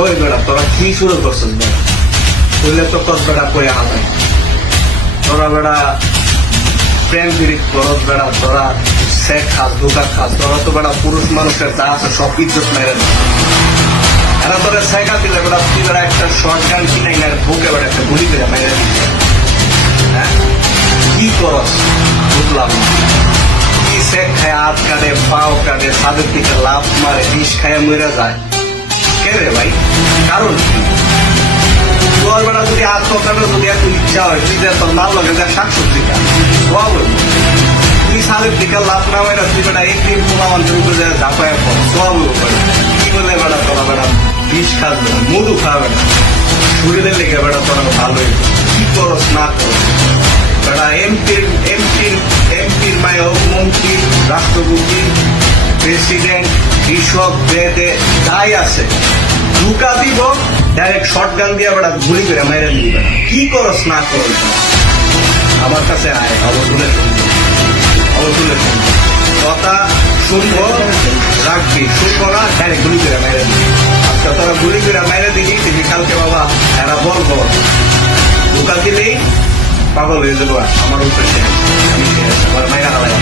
ওই বেড়া তোরা কি শুরু করছিস বেড়া? বুঝলে তো তোর বেড়া কই আনা তোরা বেড়া প্রেম পীড়িত করস বেড়া, তোরা সেট খাস ধোকা খাস, তোরা তো বেড়া পুরুষ মানুষের যা আছে সব ইজ্জত মেরে দেয়। এরা তোরা সাইকেল দিলে বেড়া তুই বেড়া একটা শর্ট গান কিনে না বুকে বেড়া একটা গুলি করে মেরে দিচ্ছে। হ্যাঁ কি করস বুঝলাম না। কি সেট খায় হাত কাটে পাও কাটে ছাদের দিকে লাভ মারে বিষ খায় মরে যায় কে রে ভাই? কারণ কি? তোর বেড়া যদি আত্মকাটা যদি এত ইচ্ছা হয় তুই যে তোর মাল লগে যা শাকসবজি খা তুই সালের দিকে লাভ না হয় না তুই বেটা একদিন পোলা মানুষের উপরে যায় ঝাঁপায় পর সব কি বলে বেড়া তোরা বেড়া বিষ খাবে মধু খাবে না শরীরের লেগে বেড়া তোরা ভালোই কি করস না করস বেড়া এমপির মায় হোক মন্ত্রী রাষ্ট্রপতি প্রেসিডেন্ট কৃষক বেদে যাই আছে ঢুকা দিব ডাইরেক্ট শর্ট গান দিয়ে বেড়া গুলি করে মেরে দিবে। কি করস না করস আমার কাছে আয় অবতুলে কথা শুনবো রাখবি শুনবো না ডাইরেক্ট গুলি করে মেরে দিবি। আজকে তোরা গুলি করে মেরে দিবি তুমি কালকে বাবা এরা বলবো ঢুকা দিলেই পাগল হয়ে যাবো আমার উপরে আমার মায়েরা হালাই